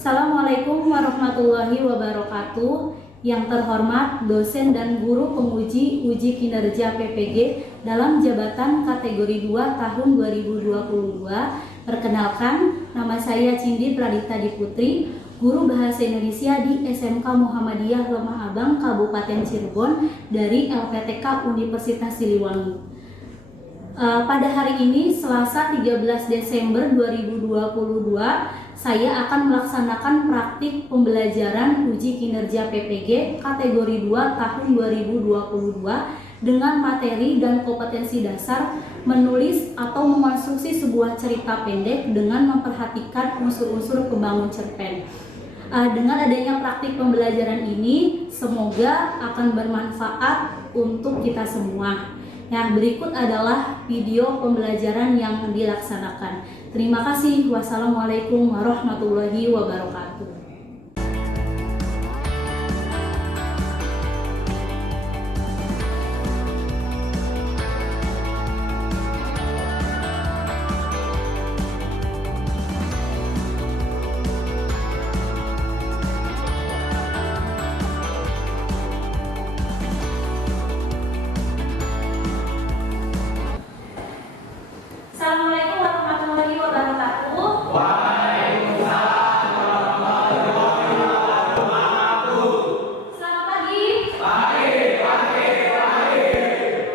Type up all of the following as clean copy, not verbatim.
Assalamualaikum warahmatullahi wabarakatuh. Yang terhormat dosen dan guru penguji uji kinerja PPG dalam jabatan kategori 2 tahun 2022. Perkenalkan, nama saya Cindi Pradita Diputri, guru Bahasa Indonesia di SMK Muhammadiyah Lemah Abang, Kabupaten Cirebon dari LPTK Universitas Siliwangi. Pada hari ini, Selasa 13 Desember 2022, saya akan melaksanakan praktik pembelajaran uji kinerja PPG kategori 2 tahun 2022 dengan materi dan kompetensi dasar menulis atau mekonstruksi sebuah cerita pendek dengan memperhatikan unsur-unsur pembangun cerpen. Dengan adanya praktik pembelajaran ini, semoga akan bermanfaat untuk kita semua. Nah, berikut adalah video pembelajaran yang dilaksanakan. Terima kasih. Wassalamualaikum warahmatullahi wabarakatuh. Assalamualaikum warahmatullahi wabarakatuh. Waalaikumsalam warahmatullahi wabarakatuh. Selamat pagi. Pagi.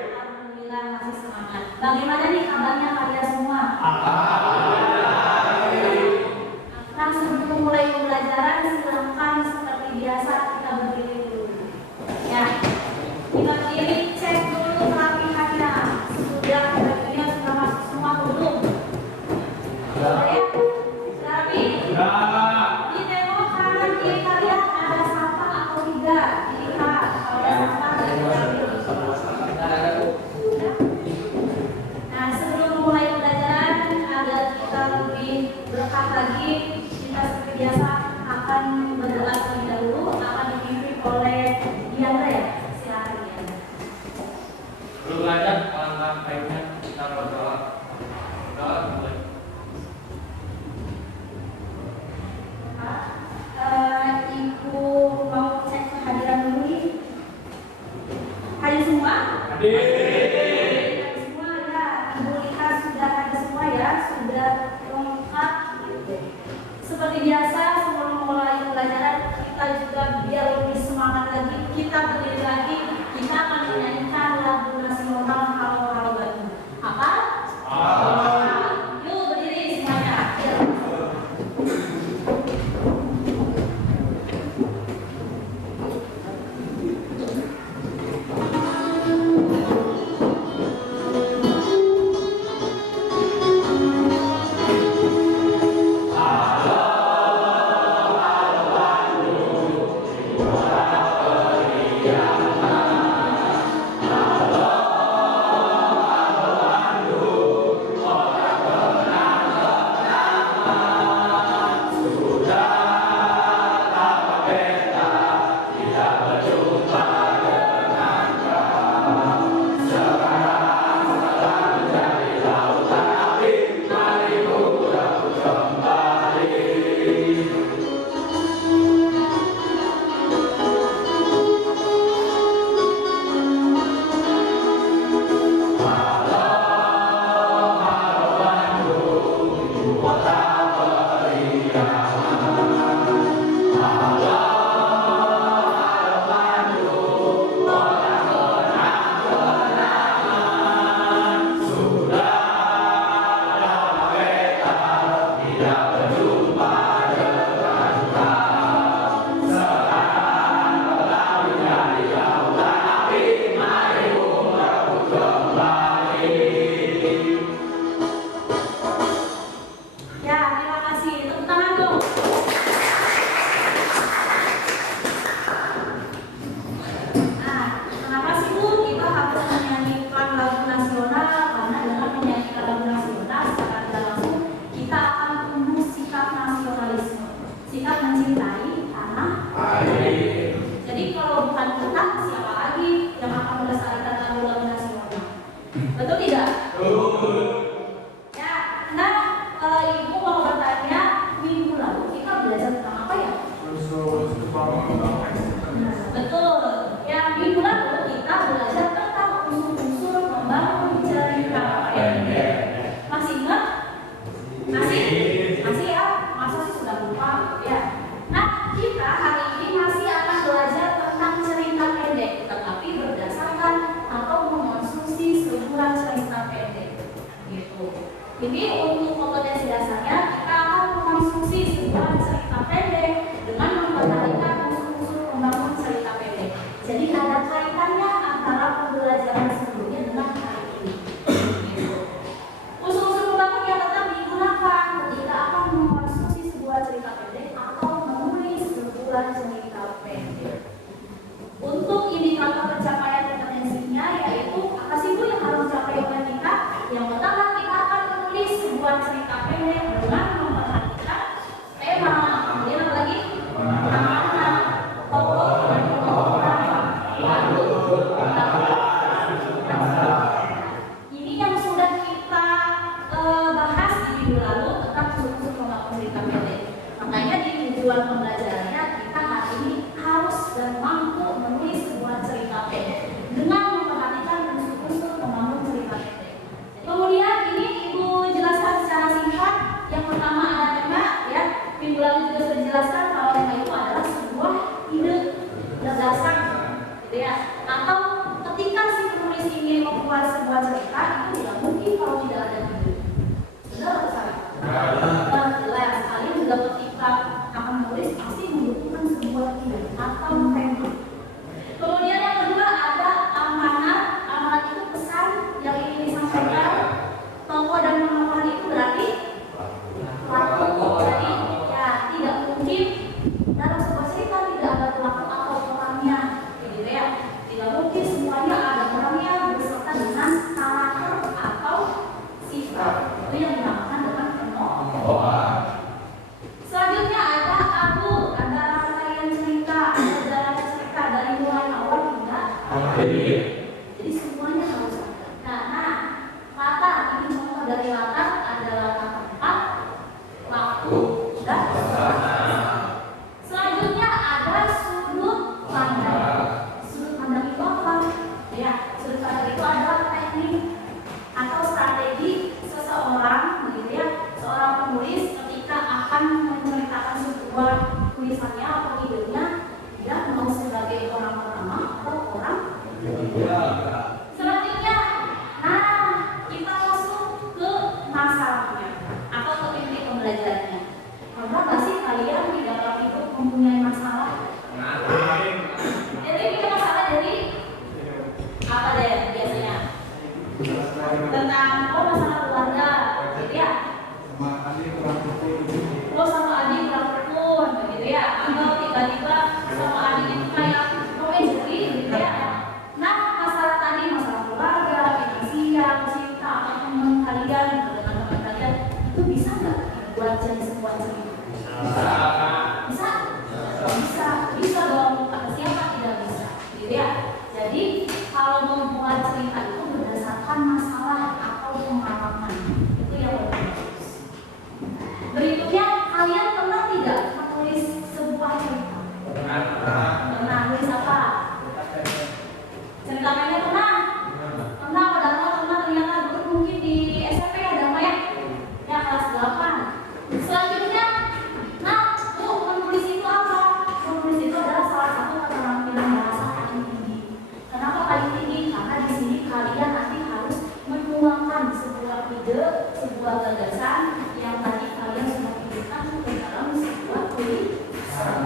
Alhamdulillah masih semangat. Bagaimana nih kabarnya kalian semua? Nah, sebelum mulai pembelajaran, silakan seperti biasa kita berdiri dulu. Ya, kita berdiri, cek dulu kerapihannya. Sudah berdirinya sudah masuk semua belum? Sudah ya? Sudah rapi? Di tengok kanan kiri kalian ada sampah atau tidak? Dilihat kalau ada sampah tidak. Nah, sebelum mulai pembelajaran, agar kita lebih berkah lagi, kita seperti biasa akan berdoa terlebih dahulu, akan dipimpin oleh Diandra ya. Silakan Diandra. Belum belajar, alangkah baiknya kita berdoa. Doa mulai. Ibu mau cek kehadiran dulu nih. Hadir semua? Hadir. Hadir semua ya. Ibu lihat sudah hadir semua ya, sudah lengkap. Seperti biasa sebelum mulai pelajaran, kita juga biar lebih semangat lagi, kita berdiri lagi, kita akan menyanyikan lagu nasional Halo Halo Batu. Apa? Yuk berdiri semuanya. Yuk. Ya. Ini untuk kompetensi dasarnya kita akan mengkonstruksi sebuah cerita pendek dengan memperhatikan unsur-unsur pembangun cerita pendek. Jadi ada kaitannya antara pembelajaran sebelumnya dengan hari ini. Unsur-unsur pembangun yang tetap digunakan ketika akan mengkonstruksi sebuah cerita pendek atau menulis sebuah cerita pendek. Untuk indikator pencapaian kompetensinya yaitu apa sih Bu yang harus dicapai oleh kita? Yang pertama kita akan menulis sebuah cerita pendek dengan memperhatikan tema, kemudian apa lagi? Amanah, tokoh dan pengetahuan, lalu ini yang sudah kita bahas di minggu lalu tentang unsur-unsur pembangun cerita pendek. Makanya di tujuan pembelajarannya kita hari ini harus dan mampu menulis sebuah cerita pendek dengan memperhatikan unsur-unsur pembangun cerita pendek. Kemudian ini Ibu jelaskan secara singkat. Yang pertama ada tema, ya. Minggu lalu juga sudah dijelaskan kalau tema itu adalah sebuah ide gagasan, gitu ya. Atau ketika si penulis ingin membuat sebuah cerita itu tidak mungkin kalau tidak ada ide. Benar atau salah? Jelas. Kalian juga ketika akan menulis pasti membutuhkan sebuah ide atau tema. Kemudian yang kedua ada amanat. Amanat itu pesan yang ingin disampaikan. Tokoh dan pengetahuan itu berarti pelaku. Jadi ya tidak mungkin dalam sebuah cerita tidak ada pelaku atau orangnya, gitu ya. Tidak mungkin semuanya ada orangnya beserta dengan karakter atau sifat. Itu yang dinamakan dengan penokohan. Selanjutnya ada alur, ada rangkaian cerita, ada jalan cerita dari mulai awal hingga akhir. Jadi semuanya harus ada. Nah, latar ini contoh dari latar ada latar tempat, waktu, dan selanjutnya ada sudut pandang. Sudut pandang itu apa? Ya, sudut pandang itu adalah teknik atau strategi seseorang, begitu ya, seorang penulis ketika akan menceritakan sebuah tulisannya atau idenya, dia mau sebagai orang pertama atau orang kedua. Selanjutnya, nah kita masuk ke masalahnya atau ke inti pembelajarannya. Pernah nggak sih kalian di dalam hidup mempunyai masalah? Jadi punya masalah dari apa deh biasanya? Tentang masalah keluarga, gitu ya? Oh sama adik kurang rukun, begitu ya? Atau tiba-tiba sama adik itu kayak jadi, gitu ya? Nah masalah tadi masalah keluarga, finansial, cinta, atau teman kalian, dengan teman kalian itu bisa nggak buat jadi sebuah cerita? Bisa? Bisa, bisa dong. Kata siapa tidak bisa, gitu ya? Jadi kalau membuat cerita itu berdasarkan masalah atau pengalaman, itu yang bagus. Berikutnya, kalian pernah tidak menulis sebuah cerita? Pernah. Nulis apa? Cerita pendek pernah? Pernah, padahal pernah ternyata dulu mungkin di SMP ada apa ya? Ya, kelas 8. Selanjutnya, nah, Bu, menulis itu apa? Menulis itu adalah salah satu keterampilan bahasa paling tinggi. Kenapa paling tinggi? Karena di sini kalian nanti harus menuangkan sebuah ide, sebuah gagasan yang tadi kalian sudah pikirkan ke dalam sebuah tulisan.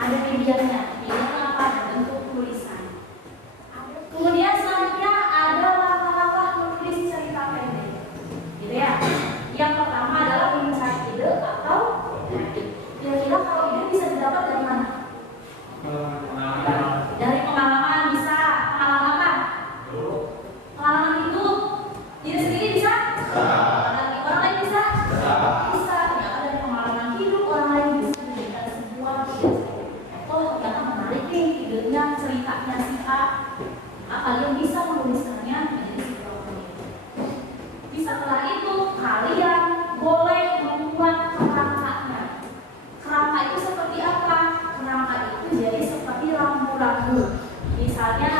Ada medianya, medianya apa? Bentuk tulisan. Kemudian selanjutnya ada langkah-langkah menulis cerita pendek, gitu ya. Yang pertama adalah mencari ide atau kira-kira kalau ide bisa didapat dari mana? Dari pengalaman bisa. Pengalaman apa? Pengalaman itu diri sendiri bisa? Dari orang lain bisa? Bisa. Ternyata dari pengalaman hidup orang lain bisa menjadikan sebuah ide. Oh ternyata menarik nih idenya, ceritanya si A. Kalian bisa menuliskannya menjadi sebuah cerita. Bisa setelah itu kalian boleh membuat kerangkanya. Kerangka itu seperti apa? Kerangka itu jadi seperti rambu-rambu. Misalnya,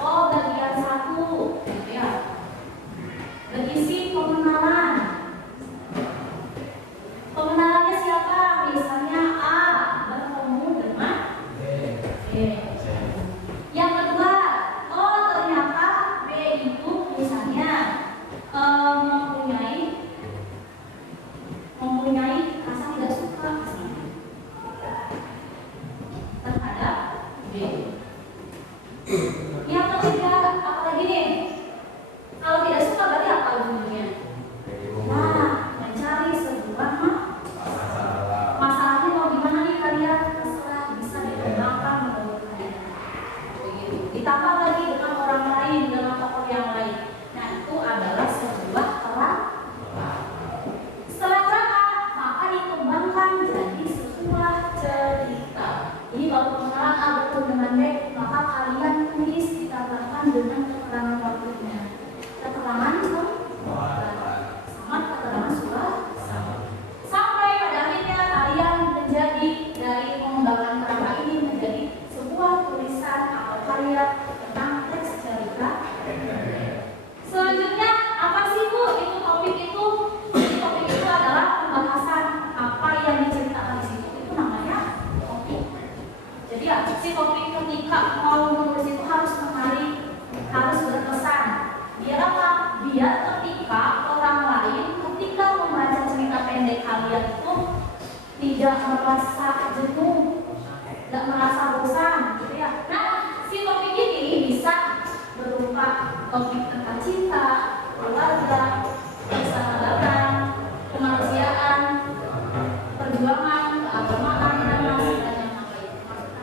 oh bagian 1, gitu ya. Berisi pengenalan. Pengenalannya siapa? Misalnya A bertemu dengan B. Yang kedua, oh ternyata B itu misalnya mempunyai tidak merasa jenuh, tidak merasa bosan, gitu ya. Nah, si topik ini bisa berupa topik tentang cinta, keluarga, persahabatan, kemanusiaan, perjuangan, keagamaan, dan lain-lain.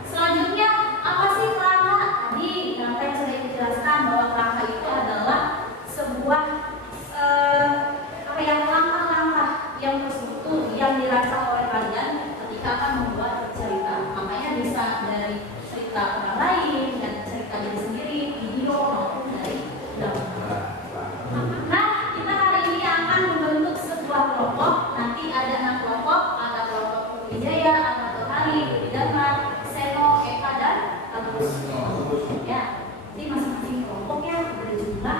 Selanjutnya, apa sih kerangka? Tadi kerangka yang sudah dijelaskan bahwa kerangka itu adalah sebuah langkah-langkah yang terstruktur yang dirancang oleh kalian ketika akan membuat cerita. Makanya bisa dari cerita orang lain dan cerita diri sendiri, video maupun dari gambar. Nah, kita hari ini akan membentuk sebuah kelompok. Nanti ada 6 kelompok, ada kelompok Wijaya, ada Tohari, Dharma, Seno, Eka, dan Agus. Ya, jadi masing-masing kelompoknya berjumlah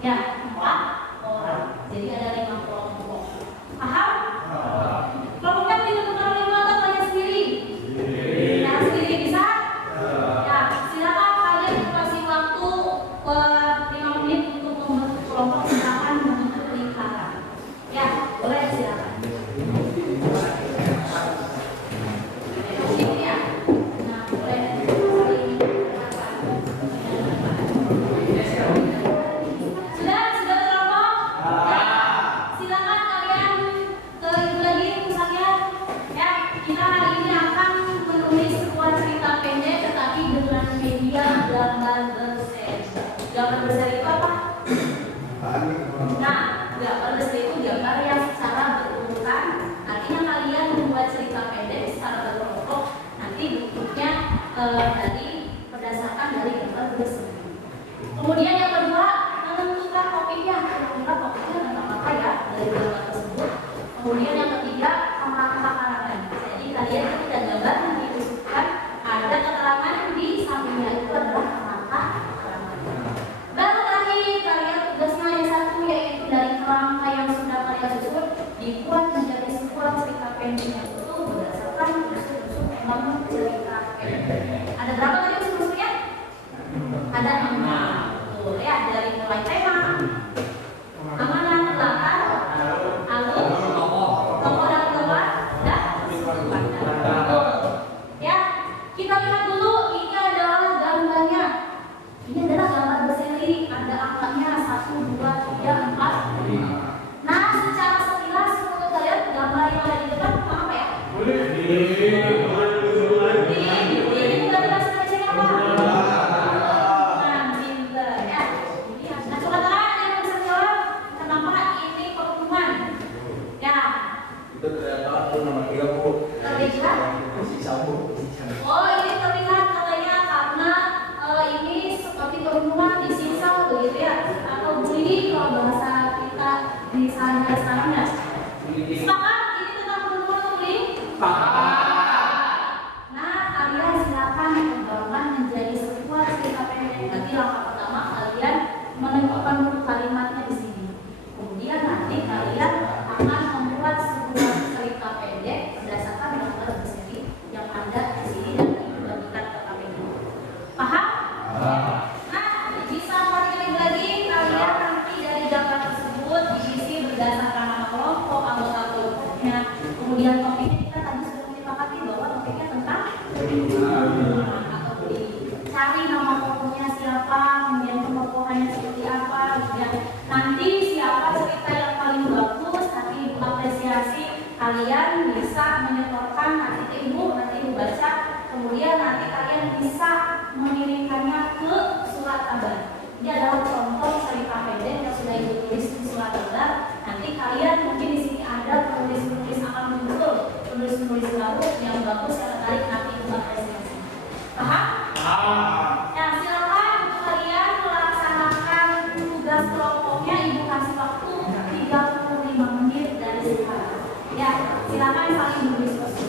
ya 4 orang. Jadi ada 5 kelompok. Paham? Kelompoknya dibentuk oleh 5 atau kalian sendiri? Nah, sendiri bisa? Ya, silakan kalian kasih waktu 5 menit untuk membentuk kelompok, silakan membentuk lingkaran. Ya, boleh silakan. Ini ya. Nah, boleh. Sudah kelompok? Silakan kalian ke ibu lagi pusatnya. Ya, kita hari ini akan menulis sebuah cerita pendek tetapi dengan media gambar berseri. Gambar berseri itu apa? Nah, gambar berseri itu gambar yang secara berurutan. Artinya kalian membuat cerita pendek secara berkelompok. Nanti bentuknya dari berdasarkan dari gambar berseri. Kemudian yang kedua, menentukan topiknya. Kira-kira topiknya tentang apa ya dari gambar tersebut. Kemudian yang ketiga, pemahaman. Jadi kalian ketika gambar yang diusulkan ada keterangan di sampingnya, itu adalah kerangka. Baru terakhir kalian tugasnya ada satu, yaitu dari kerangka yang sudah kalian susun dibuat menjadi sebuah cerita pendek yang utuh berdasarkan unsur-unsur membangun cerita pendek. Ada berapa tadi unsur-unsurnya? Ada 6. Tuh ya, dari mulai tema, amanat, latar, alur, tokoh dan keluar, dan keluar. Ya, kita lihat dulu, ini adalah gambarnya. Ini adalah gambar berseri, ada angkanya 1, 2, 3, 4. Nah, secara sekilas menurut kalian gambar yang ada di depan apa ya? Ini bukan bahasa Indonesia apa? Nah, pinter ya. Nah, coba teman yang bisa jawab kenapa ini perhubungan? Ya. Itu terlihat nama 3 Bu. Terlihat? Si Sambu. Oh, ini terlihat katanya karena ini seperti perhubungan disisa begitu ya, atau bullying kalau bahasa kita di sana sekarang ya. Sepakat ini tentang perhubungan atau bullying? Nah, kalian silakan kembangkan menjadi sebuah cerita pendek. Nanti langkah pertama kalian menentukan dulu kalimatnya di sini. Kemudian nanti kalian akan membuat sebuah cerita pendek berdasarkan gambar berseri yang ada di sini dan dibagikan ke KPU. Paham? Nah, bisa kalian lagi kalian nanti dari gambar tersebut diisi berdasarkan nama kelompok, anggota kelompoknya. Kemudian topiknya kita tadi sudah menyepakati bahwa topiknya tentang atau cari nama tokohnya siapa, kemudian pemokohannya seperti apa, kemudian nanti siapa cerita yang paling bagus, nanti apresiasi kalian bisa menyetorkan nanti ibu baca, kemudian nanti kalian bisa mengirimkannya ke surat kabar. Ini adalah contoh cerita pendek yang sudah ibu tulis di surat kabar. Nanti kalian mungkin di sini ada penulis-penulis akan muncul penulis-penulis baru yang bagus yang menarik nanti ibu apresiasi. Paham? Nah, silakan untuk kalian melaksanakan tugas kelompoknya. Ibu kasih waktu 35 menit dari sekarang. Ya, silakan saling berdiskusi.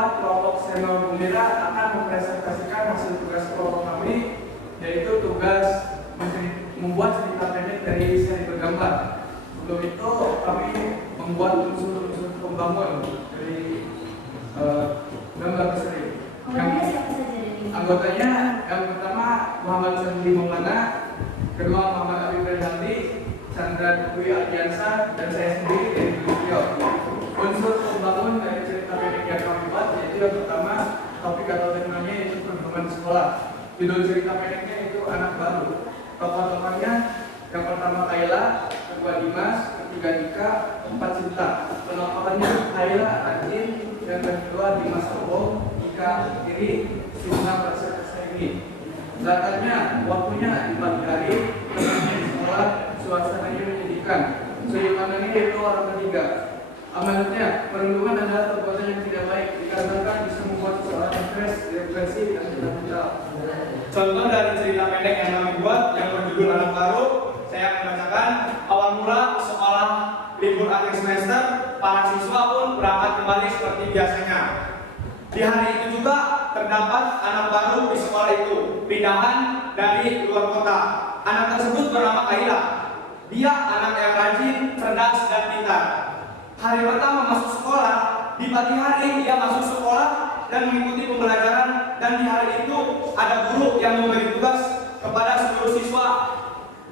keempat, kelompok senior Bumira akan mempresentasikan hasil tugas kelompok kami, yaitu tugas membuat cerita pendek dari seri bergambar. Sebelum itu kami membuat unsur-unsur pembangun dari gambar seri. Anggotanya siapa saja dari Anggotanya yang pertama Muhammad Sandi Maulana, kedua Muhammad Abi Berhandi, Chandra Dwi Ardiansa, dan saya sendiri dari Beliau. Unsur pembangun dari cerita pendek yang kami buat yaitu yang pertama topik atau temanya yaitu perkembangan di sekolah. Judul cerita pendeknya itu anak baru. Tokoh-tokohnya yang pertama Kayla, kedua Dimas, ketiga Dika, keempat Sinta. Penokohannya Kayla, Ajin, dan kedua Dimas Obong, Dika Kiri, Sinta Prasetya ini. Latarnya waktunya di pagi hari, temannya di sekolah, suasananya menyedihkan. Sudut pandangnya yaitu orang ketiga. Amanatnya, perundungan adalah perbuatan yang tidak baik dikarenakan bisa membuat seseorang stres, depresi, dan tidak mental. Contoh dari cerita pendek yang kami buat yang berjudul Anak Baru, saya akan bacakan. Awal mula sekolah libur akhir semester, para siswa pun berangkat kembali seperti biasanya. Di hari itu juga terdapat anak baru di sekolah itu, pindahan dari luar kota. Anak tersebut bernama Kayla. Dia anak yang rajin, cerdas, dan pintar. Hari pertama masuk sekolah, di pagi hari ia masuk sekolah dan mengikuti pembelajaran, dan di hari itu ada guru yang memberi tugas kepada seluruh siswa,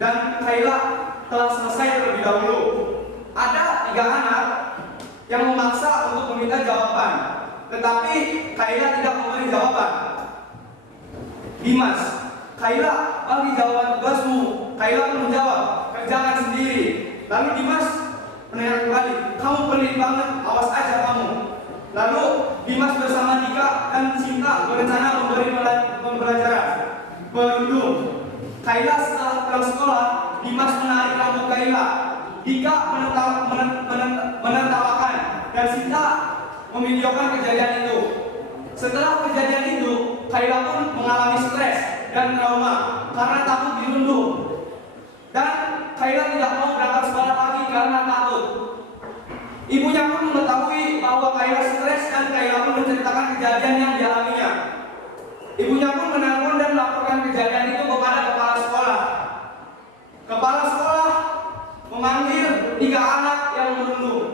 dan Kayla telah selesai terlebih dahulu. Ada 3 anak yang memaksa untuk meminta jawaban, tetapi Kayla tidak memberi jawaban. Dimas, Kayla, bagi jawaban tugasmu. Kayla pun menjawab, kerjakan sendiri. Lalu Dimas menanya kembali, kamu pelit banget, awas aja kamu. Lalu Dimas bersama Dika dan Sinta berencana memberi pembelajaran. Beruntung, Kayla setelah pulang sekolah, Dimas menarik rambut Kayla. Dika menertawakan dan Sinta memvideokan kejadian itu. Setelah kejadian itu, Kayla pun mengalami stres dan trauma karena takut dirundung. Dan Kayla tidak mau berangkat sekolah lagi karena takut. Ibunya pun mengetahui bahwa Kayla stres dan Kayla pun menceritakan kejadian yang dialaminya. Ibunya pun menelpon dan melaporkan kejadian itu kepada kepala sekolah. Kepala sekolah memanggil 3 anak yang merundung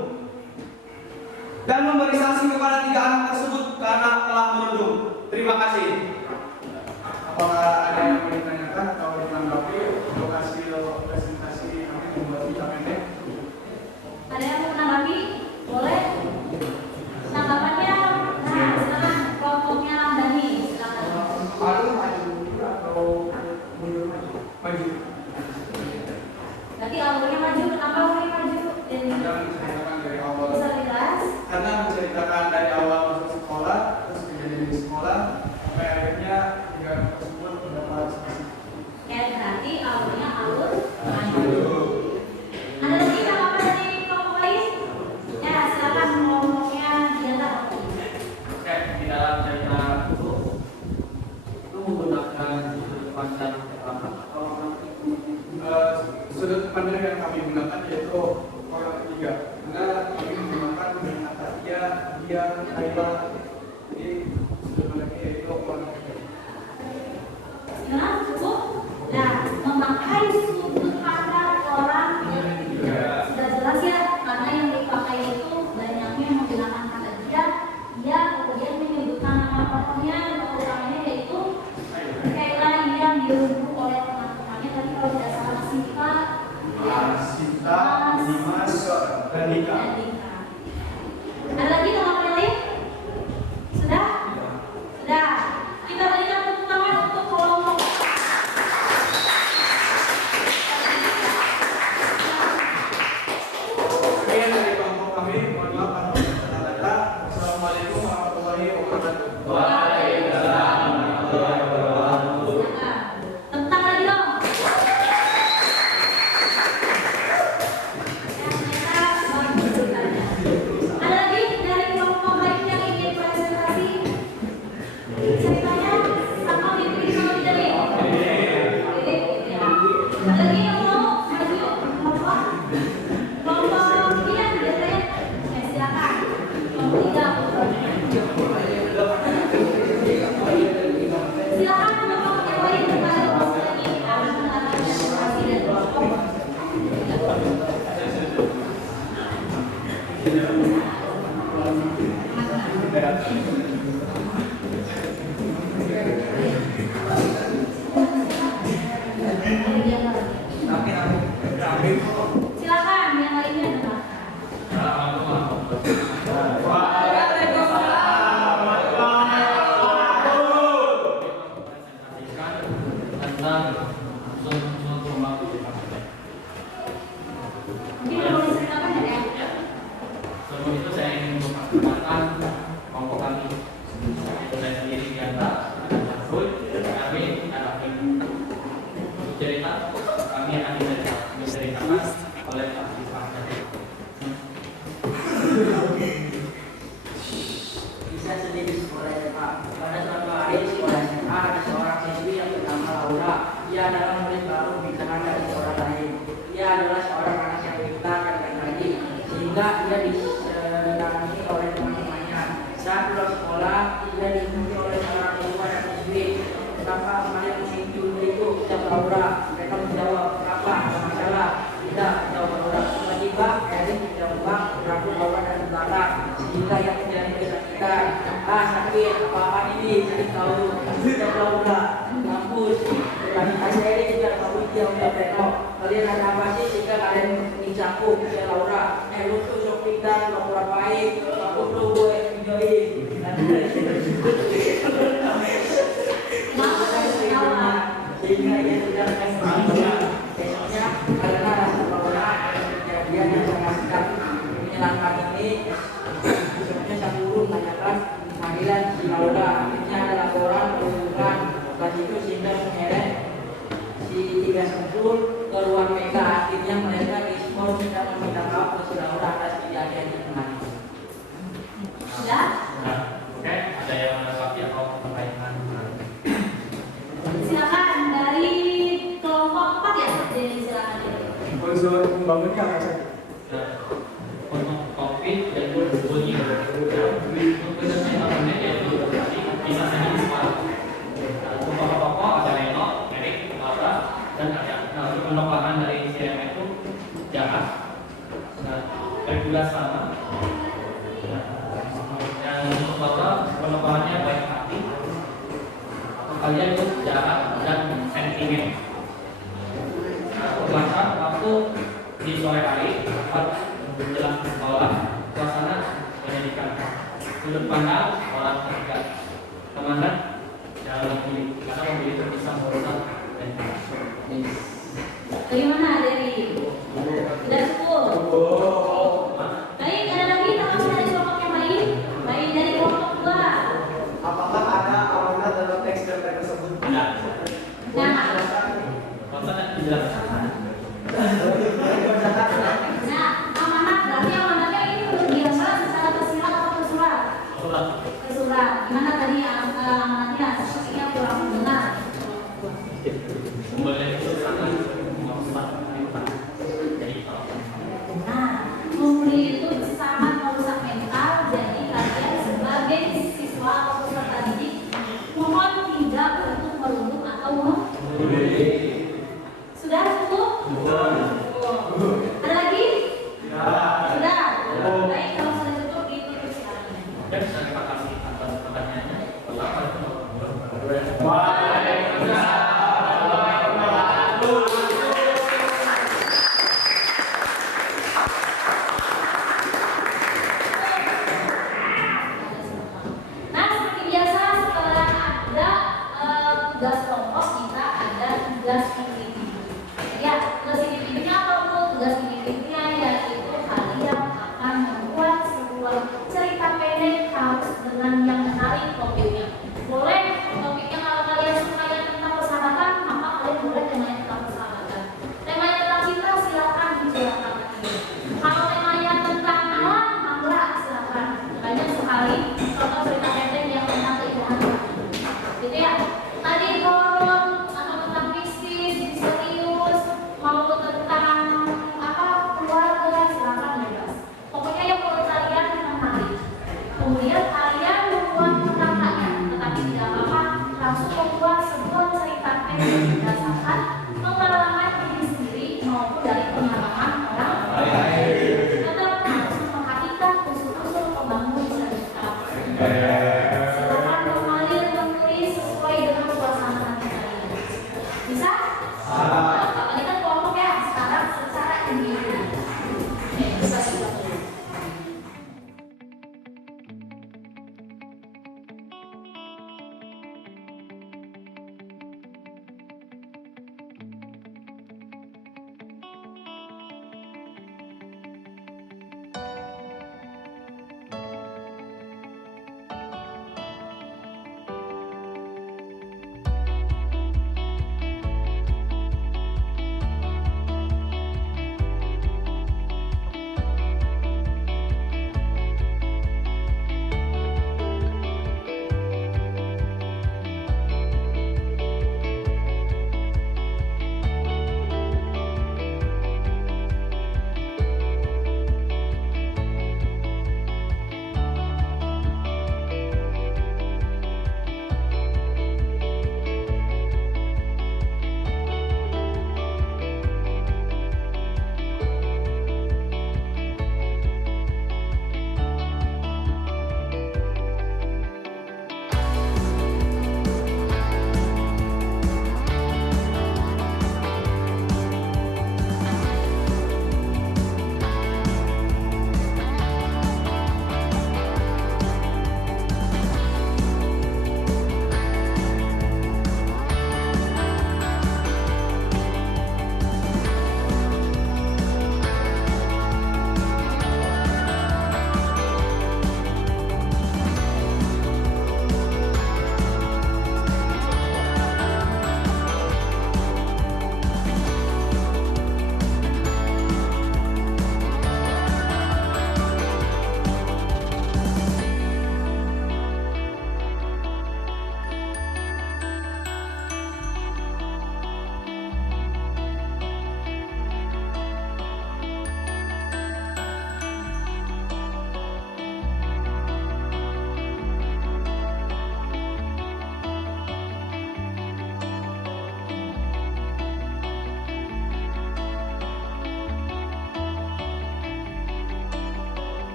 dan memberi sanksi kepada 3 anak tersebut karena telah merundung. Terima kasih. Apakah ada yang mau ditanyakan atau ditanggapi untuk hasil presentasi kami membuat cerita pendek? Ada yang mau menanggapi? Boleh? Tanggapannya, nah silakan kelompoknya Ramdhani, silakan. Maju atau mundur maju? Maju. Berarti alurnya maju, kenapa alurnya maju? Dan Kita menceritakan dari awal. bisa jelas? Karena menceritakan dari awal masuk sekolah, terus kejadian di sekolah, sampai akhirnya hingga tersebut mendapat spesifik. Ya berarti alurnya alur maju. Ada lagi tanggapan dari kelompok lain? Ya silakan kelompoknya Diana. Oke, di dalam cerita itu menggunakan sudut pandang pertama atau Sudut pandang yang kami gunakan yaitu orang ketiga. Karena kami menggunakan kata dia, Kayla. Jadi sudut pandangnya yaitu orang ketiga. Gimana cukup? Nah, memakai sudut pandang orang ketiga. Sudah jelas ya, karena yang dipakai itu banyaknya menggunakan kata dia kemudian menyebutkan nama tokohnya, tokoh utamanya yaitu Kayla yang dirundung oleh teman-temannya tadi kalau tidak salah Sinta, Dimas, dan Dika. dan Dika. Ada lagi tanggapan lain? Sudah? Sudah. Kita berikan tepuk tangan untuk kelompok. Sekian dari kelompok kami. Mohon maaf apabila ada kata-kata. Assalamualaikum warahmatullahi wabarakatuh. Waalaikumsalam warahmatullahi wabarakatuh. Silakan. Tepuk tangan lagi dong. Ya, ternyata bagus ceritanya. Ada lagi dari kelompok lain yang ingin presentasi ceritanya sama Fitri sama tidak nih? Oke, ya. Ada lagi yang mau maju? Kelompok ini biasanya? Ya silakan. Kelompok 3. Pada suatu hari sekolah SMA ada seorang siswi yang bernama Laura. Ia adalah murid baru bintangan dari seorang lain. Ia adalah seorang anak yang pintar dan rajin, sehingga ia disenangi oleh teman-temannya. Saat pulang sekolah, ia diikuti oleh seorang siswa dan siswi. Kenapa kalian muncul itu? Ucap Laura. Mereka menjawab, apa? Ada masalah? Tidak, jawab Laura. Tiba-tiba Erin menjawab rambut Laura dari belakang, sehingga ia menjadi kesakitan. Sakit, apa-apaan ini? Sakit tahu. Ucap Laura. Mampus. Tadi Erin juga tahu dia udah belok. Kalian ada apa sih sehingga kalian menginjakku? Ucap Laura. Lu tuh sok pintar, Laura baik. Aku tuh gue enjoy. Sehingga ia tidak akan berangkat. Besoknya karena rasa Laura kejadian yang sangat menyenangkan ini, besoknya sang guru menanyakan panggilan si Laura. Akhirnya ada laporan perhubungan pas itu sehingga menyeret si tiga sempur ke ruang mereka. Akhirnya mereka diskors dan meminta maaf ke si Laura atas kejadian yang kemarin. Sudah? Oke, ada yang menanggapi atau pertanyaan? Silakan dari kelompok 4 ya, jadi silakan. Unsur pembangunnya apa saja? Untuk COVID dan bunyi sebenarnya namanya yaitu bisa hanya semua. Untuk pokok ada Leno, Erik, Laura, dan ada. Nah, untuk penolakan dari CM itu jahat. Nah, regulasi sama. Yang untuk Laura penolakannya baik hati. Kalian itu jahat dan sentimen. Pelaksanaan waktu di sore hari tepat menjelang sekolah, suasana menyedihkan. Sudut pandang orang ketiga, teman-teman jangan memilih karena memilih terpisah merusak dan Bagaimana dari? Sudah cukup. Baik, ada lagi tanggapan dari kelompok yang lain? Baik, dari kelompok 2. Apakah ada amanat dalam teks dan tersebut? Nah, Nah, maksudnya dijelaskan. nah, amanat berarti amanatnya ini untuk diambil secara tersirat atau tersurat? Surat. Tersurat. Gimana tadi amanatnya? Sepertinya kurang benar. Boleh disebutkan maksud jadi Nah, membuli itu sangat merusak mental. Jadi kalian sebagai siswa atau peserta didik mohon tidak untuk merunduk atau sudah cukup? Ada lagi? Sudah. Baik, kalau sudah cukup ditutup silakan. dan terima kasih atas pertanyaannya. Bapak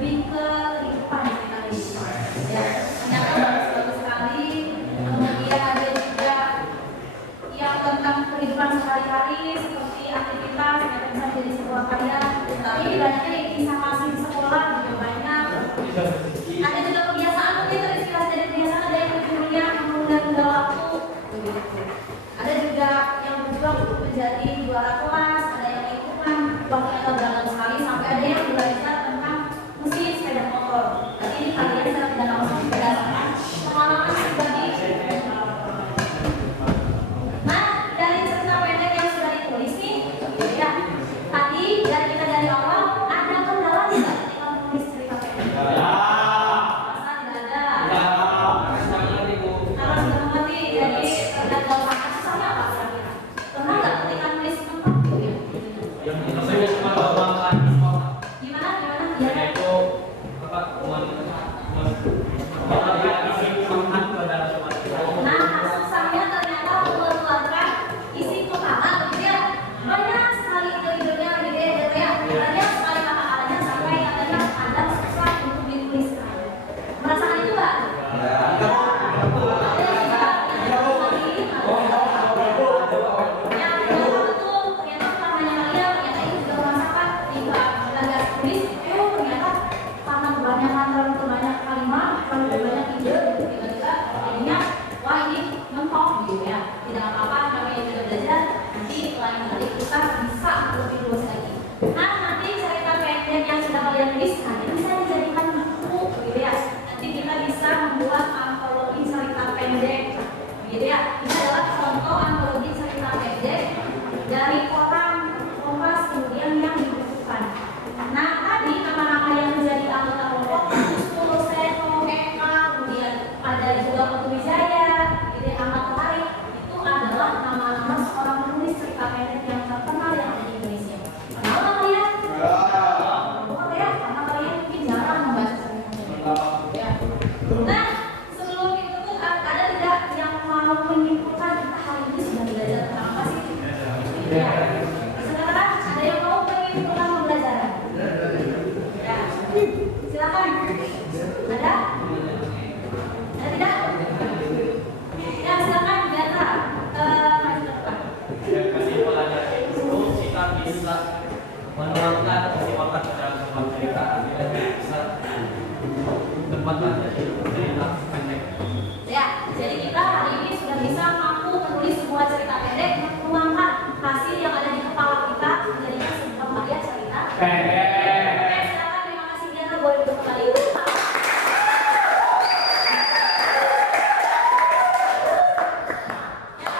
lebih ke kehidupan kita ini. Ya, ternyata bagus-bagus sekali. Kemudian ada juga yang tentang kehidupan sehari-hari seperti aktivitas yang bisa jadi sebuah karya. Tapi banyaknya yang kisah kasih di sekolah juga banyak. Ada juga kebiasaan mungkin terinspirasi dari kebiasaan, ada yang lebih mulia menunda waktu. Ada juga yang berjuang untuk menjadi juara kelas, ada yang lingkungan, waktunya beragam sekali, sampai ada yang belajar tentang mesin sepeda motor. Jadi ini kalian sedang tidak langsung berdasarkan pengalaman pribadi. Nah, dari cerita pendek yang sudah ditulis nih, ya, tadi dari awal ada kendala tidak ketika menulis cerita pendek? Masa tidak ada? Harus mengerti. Jadi tergantung susahnya apa kira-kira? Pernah nggak ketika nulis tempat gitu ya? Gimana? Ya. Nah, susahnya ternyata mengeluarkan isi kepala gitu ya. Banyak sekali ide-idenya gitu ya. Banyak sekali kata-katanya sampai katanya ada susah untuk dituliskan. Merasakan itu nggak? Gitu ya, ini adalah contoh antologi cerita pendek dari koran Kompas kemudian yang dibukukan. Nah tadi nama-nama yang menjadi anggota kelompok Kustul, Seno, Eka, kemudian ada juga Putu Wijaya, gitu ya, Ahmad Tohari, itu adalah nama-nama seorang penulis cerita pendek yang terkenal yang ada di Indonesia. Tahu nggak kalian? Oh ya, karena kalian mungkin jarang membaca cerita pendek. Ya. Nah, sebelum itu tuh ada tidak yang mau menyimpulkan kita hari ini sudah belajar tentang apa sih? Ya. Sekarang ada yang mau menyimpulkan pembelajaran? Ya. Silakan. Ada? Ada tidak? Ya, silakan Diandra. Maju ke depan. Kesimpulannya itu kita bisa menerapkan kesimpulan dalam sebuah cerita bisa tempatkan jadi cerita pendek. Ya, jadi kita hari ini sudah bisa mampu menulis sebuah cerita pendek, menuangkan hasil yang ada di kepala kita menjadi sebuah karya cerita pendek. Oke, silakan, terima kasih Diana, boleh duduk kembali. Ya,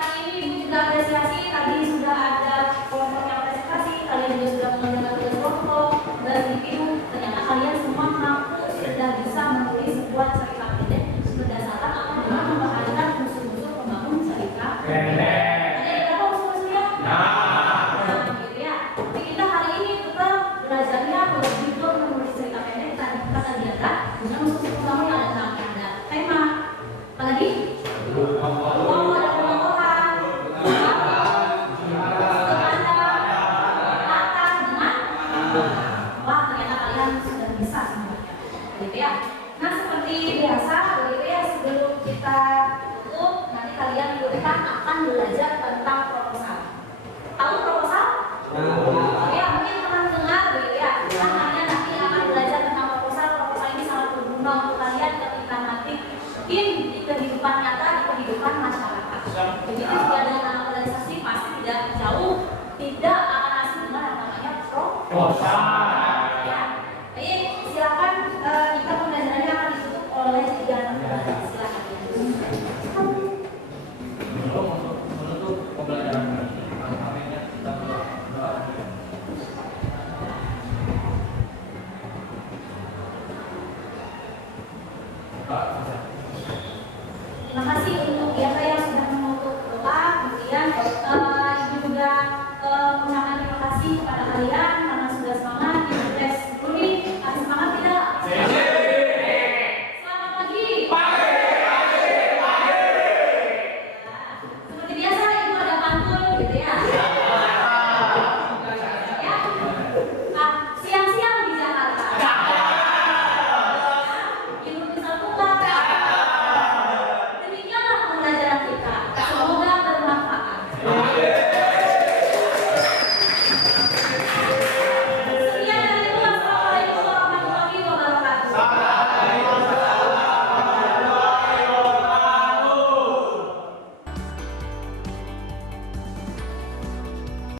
kali ini Ibu juga apresiasi, tadi sudah ada kelompok yang presentasi, kalian juga sudah mengerjakan tugas kelompok, berreview, ternyata kalian semua mampu sudah bisa menulis sebuah cerita pendek berdasarkan apa dengan memperhatikan unsur-unsur pembangun cerita pendek. Ada yang tahu unsur-unsurnya? Nah, gitu ya. Tapi kita hari ini tetap belajarnya lebih ke menulis cerita pendek. Tadi kata Diandra dengan unsur-unsur pembangun yang ada ada tema. Apa lagi? Oh, ada pengokohan. Wah, ternyata kalian sudah bisa semuanya, gitu ya. Nah, seperti biasa, gitu ya, sebelum kita tutup, nanti kalian kita akan belajar tentang proposal. Tahu proposal? Ya, mungkin teman dengar, gitu ya. Kan kalian nanti akan belajar tentang proposal. Proposal ini sangat berguna untuk kalian ketika nanti mungkin di kehidupan nyata, di kehidupan masyarakat. Jadi juga dengan anak organisasi pasti tidak jauh, tidak akan asing dengan yang namanya proposal. Ya, jadi silakan kita pembelajarannya akan ditutup oleh 3 anak.